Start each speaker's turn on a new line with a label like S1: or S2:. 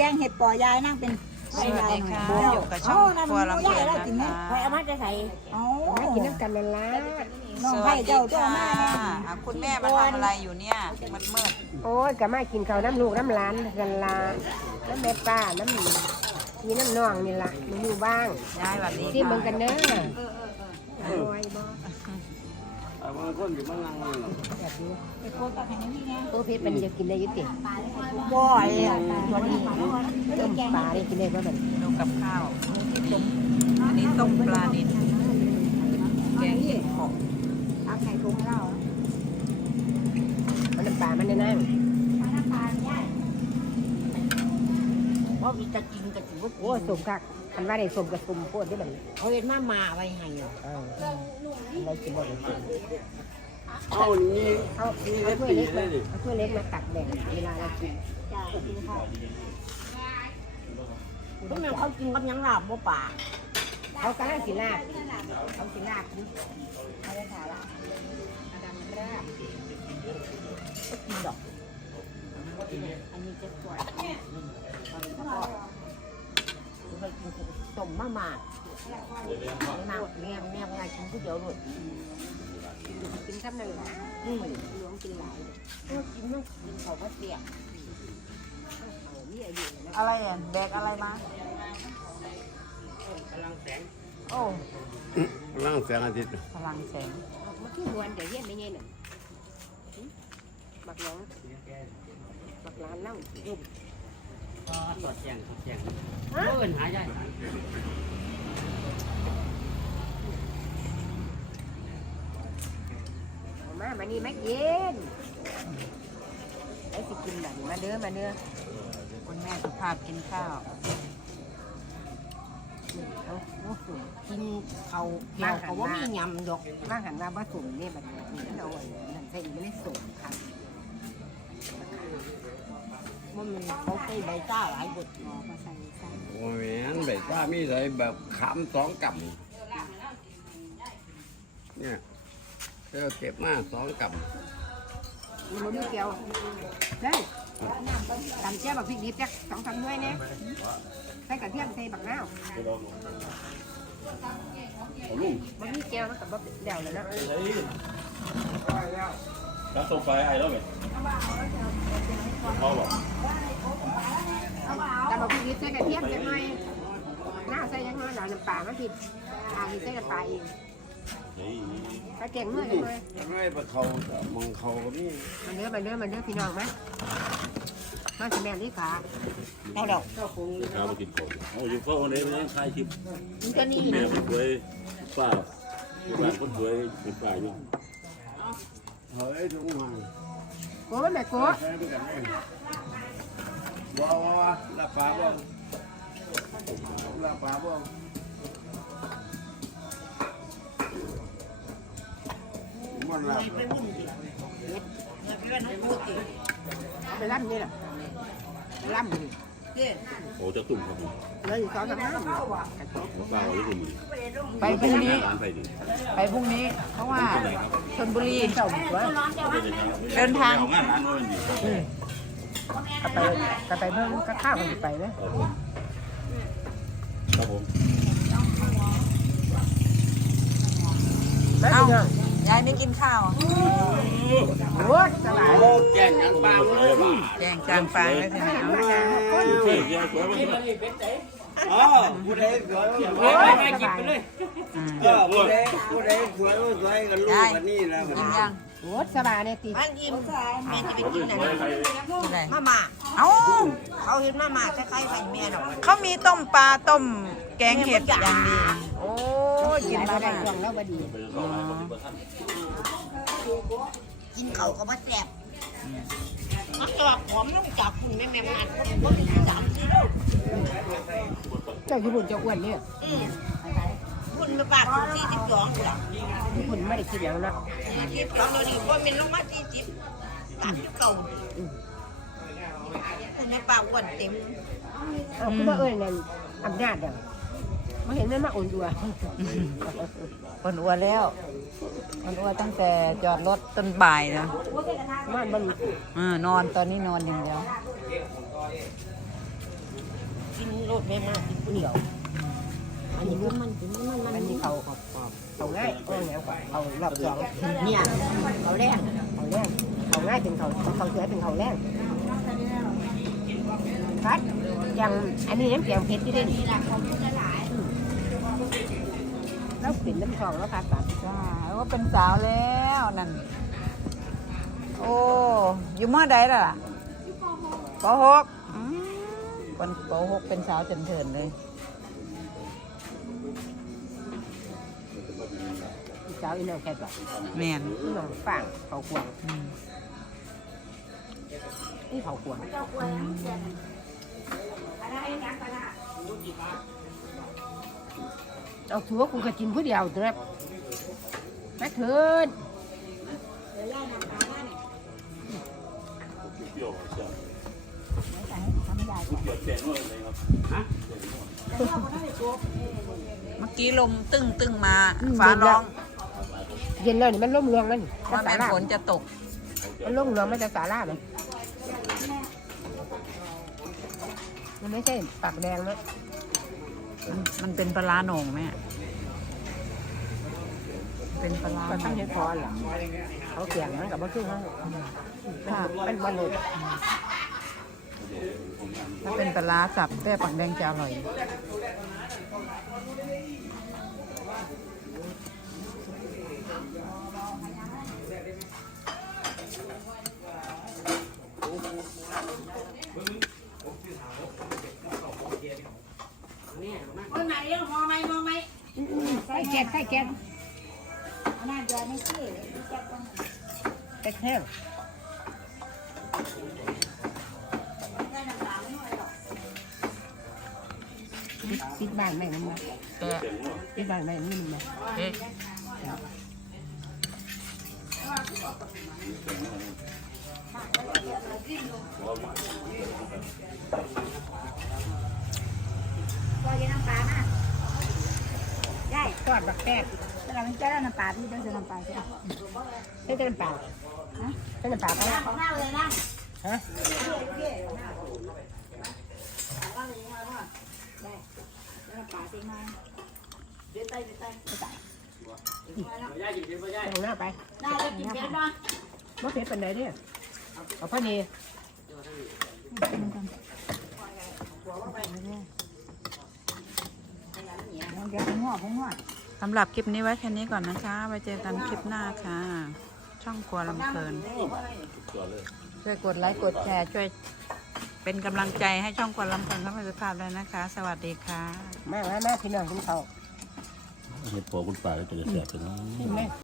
S1: กงเห็ดปอยายนั่งเป็นสวัสดีค่ะอยู่กับช่องครัวลำเพลินนะคะ
S2: ใครเอามาจะใส่กินน้ำกันนั่นละ
S1: น้องไผ่เจ้าตัวมาเนี่ย
S3: คุณแม่มาทำอะไรอยู่เนี่ยมืด
S2: โอ้ยก็มากินข้าวน้ำลูกน้ำหลานกันละน้ำแม่ป้าน้ำมีน้ำน้องนี่ละมันอยู่บ้าง
S3: ยายแบบนี้
S2: ที่มึงกันเนอะอร่อยบ่
S4: บางคนอยู่บ้านลังเลย
S2: แบบนี้
S1: ไปโคตรกับแผ่นนี้ไง
S2: ตัวเพชรมันจะกินได้ยุติ
S1: บ่อยอ่ะ
S2: ตัวนี้ต้มปลาได้กินได้ป่ะมัน
S3: ดูกับข้าวอันนี้ต้มปลานิลแกงเห็ดเผาะ
S1: เอาไข่ถุงให้เรา
S2: มันน้ำปลามันได้นั่ง
S1: น้ำปลาเนี่ย
S5: เพราะมีจะกินกับจิ๋ว
S2: โอ้สมคักคันว่าได้สมกับสมโคตรได้แบบนี้
S5: เขาเห็นมาไว้ให้เหรอ
S2: ได้กินได้สม
S4: เอานี่
S2: เอาถ้วยเล็กมาเอาถ้วยเล็กมาตักแบ่งเวลาเรากิน
S1: จ้ากินข้าว
S5: พวกนั้นเขากินกับยังลาบบ่ป่า
S2: เขากำลังสิลาบ
S1: เขาสิลาบดิเขาจะถาลาบ
S2: อดัมราบ
S5: ก็กินดอก
S1: อันนี้จะสวย
S5: ไปกินต้มมาน้ำแนมไงกินผู้เดียวเลย
S2: กินข้าวหนึ่ง
S5: อืม
S2: หลวงกินหลาย
S5: กินมันกินเขาก็เสีย
S2: มีอายุนะ
S3: อะไรอ่ะแบกอะไรมาโอ้
S4: ร่างแสงอาทิตย์
S3: พลังแสง
S2: มาที่นวลเดี๋ยวเย็นไม่เย็นน่ะบักน้องบักหลานเล่ารุ่ม
S4: สอดแจงเอิ้นหายาย
S2: มานี่มาเย็นไอ้สิกินแบบมาเด้อมาเด้อ
S3: คุณแม่สุภาพกินข้าว
S2: เอาโอ้โห
S5: กินเขาเกี่ยวเขาว่ามียำดอก
S2: มาหันมาบ่สุ่มนี่แบบนี้เอาไว้นั่นใส่ไม่ได้สุ่มค่ะ
S5: มันเขาใส่ใบต้าหลายบท
S2: มาใส่ใส่
S4: โอ้ยแม่นใบตามีใส่แบบขามสองกำเนี่ยเก็บมาสองกำ
S2: มันมีเกลียวได้ตำเจ้าบักพริกดิบจัก2-3ด้วยเนี่ยใส่กระเทียมใส่บักนาวมันมีเกลียวแล้วกับบักเดี่ยวเลยเนาะ
S6: รับส่งไฟไอ้แล้วไหมพ่อบอก
S2: แต่บักพริกดิบใส่กระเทียมจังหน่อยน้าวใส่ยังน้อยน้ำปลามันผิดใส่กระปลาเองถ้าเก่งเมื่อจังเลย
S4: จะไม่ไปเขามองเขาก็มี
S2: มันเด้อพี่น้องไหมมาสิแม่นลี่ขา
S5: เอาดอก
S6: ข้าวมากินของเอาอยู่พ่อคนนี้ไม่ได้ใช้ทิพย์
S5: มันก็นี่
S6: แม่
S5: นะ
S6: คนสวยป้าบ้านคนสวยเป็นป้าอยู่
S4: เฮ้ยทุกวัน
S2: โก้แม่โก้
S4: ใช้ด้วยกันเลยว้าวละปลาบ้างละปลาบ้างมันละ
S5: ไปวุ่นดิไปว่าน้องพูดดิ
S2: ไปร่ำนี่แหละร่ำนี่
S5: เด้
S6: โอ้จะตุ่มครับผม
S2: เลยสอนกับน้ำ
S6: ป้าเอาที่ตุ่ม
S3: ไปพรุ่งนี้
S6: ร้านไปดิ
S3: ไปพรุ่งนี้ เพราะว่าชลบุรี
S2: เจ้าหัว
S3: เดินทาง
S6: เอางานร้านก็เป็นดี
S2: ก็ไปเพิ่งก็ข้าวคนไปนะ
S6: ครับผม
S2: มา
S3: เอ้า
S2: พี่น้อง
S3: ยายไม่กินข้าว
S2: โอ้สบาย
S4: โอ้แก่งยังปลาเลยบ้า
S3: แกงจางฟางแล้วใช่ไหมเอา
S6: เที่ยวสวยมาก
S4: อ๋อผู้ใดสวย
S2: โอ้ยสบาย
S4: ผู้ใดสวยกันลูกกันนี่แล้ว
S3: กินยัง
S2: โอ้สบายเนี่ยตี
S5: มันยิ้มแม่จะไปกินอะไร
S3: อะไร
S5: มา
S3: เอ้า
S5: เขาเห็นมาคล้ายๆไข่แม่ดอก
S3: เขามีต้มปลาต้มแกงเห็ดอย่างดี โอ้ยกิน
S2: มา
S3: มา
S2: ได้
S3: ได้
S2: ช่วงแล้วบดี
S5: กินเขาก็มาแซ่บมันจะหอมลงจากคุณแม่มันก็ถึง3 กิโล
S2: เจ้าญี่ปุ่นเจ้าอ้วนเนี่ย
S5: คุณมาปาก42จ้ะ
S2: ญี่ปุ่นไม่ได้กินอย่างนั้น
S5: 42แล้วนี่ว่ามันลงมา40 39คุณแม่ปากอ้วนเต็ม
S2: อ้าวคือว่านั่นอำนาจเด้อมาเห็นแม่มาอุ่นตัว
S3: คนอ้วนแล้วคนอ้วนตั้งแต่จอดรถต้นบ่ายนะ
S2: มัน
S3: นอนตอนนี้นอนอย่างเดียว
S2: ลดแม่มากกินผู้เดียวอันนี้เขาง่ายก็แล้วเขารอบสองเนี่ยเขาแรงเขาง่ายถึงเขาเสือถึงเขาแรงครับอย่างอันนี้น้ำแกงเผ็ดที่ได้แล้วปิ่นน้ำทองแล้วพักแบบ
S3: จ้าแล้วก็เป็นสาวแล้วนั่นโอ้อยู่มอใดล่ะปหกคนปหกเป็นสาวเถินๆเลย
S2: เจ้าอีน้องแค่แบบ
S3: แม่น
S2: อีน้องฝางเขาควงนี่เขาควงเอาถือว่ากูก็กินผู้เดียวนะครับมาเถิน
S6: เปรี้ยวเชียวเปรี้ยวแกงด้วยอะไรครับฮะ
S3: เมื่อกี้ลมตึ้งมาฟ้าร้อง
S2: เย็นแล้วนี่มันล่มรวงนั่น
S3: ว่าแม่ฝนจะตก
S2: มันล่มรวงมันจะสาราเลยมันไม่ใช่ปากแดงนะ
S3: มันเป็นปลาร้าโหน่งแม่เป็นปลาร้า
S2: มันตั้งใจพอหรอเขาเกี่ยงมันกับมันขึ้นเขาเป็นบอลลูน
S3: ถ้าเป็นปลาร้าสับแต้ปักแดงจะอร่อย
S5: คนไหนเรื่องมองไหม
S2: ใส่แกง
S5: น่าจะไม่ใช่
S2: แกงแห้งปิดบ้านแม่มันมา
S3: แต่
S2: ปิดบ้านแม่นี่มันมา
S3: เอ๊ะ
S5: ก็ยังน้ำปลามาได้
S2: ทอดบักแตก
S5: แต่เราไม่ใช่น้ำปลาพี่ต้องใช้น้ำปลาใช่ไหม
S2: ใส่น้ำปลาใส่น้ำปลาไป
S5: ของเราเลยนะ
S2: ฮะ
S5: น้ำปลาตีมาเดี๋ยวไป
S2: ลงหน้าไป
S5: น่าจะกินเยอะเนาะ
S2: มะเขือเป็นไหนเนี่ยเอาพอดี
S5: เดี๋ยวผมหัว
S3: สำหรับคลิปนี้ไว้แค่นี้ก่อนนะคะไว้เจอกันคลิปหน้าค่ะ ช่องครัวลำเพลินช่วยกดไลค์กดแชร์ช่วยเป็นกำลังใจให้ช่องครัวลำเพลินเข้ามาสุภาพด้วยนะคะ สวัสดีค่ะ
S2: มาพี่น้องคุณเขา
S6: เห็ดพอคุณป่าก็จะแสบไปเนาะ
S2: กินไหม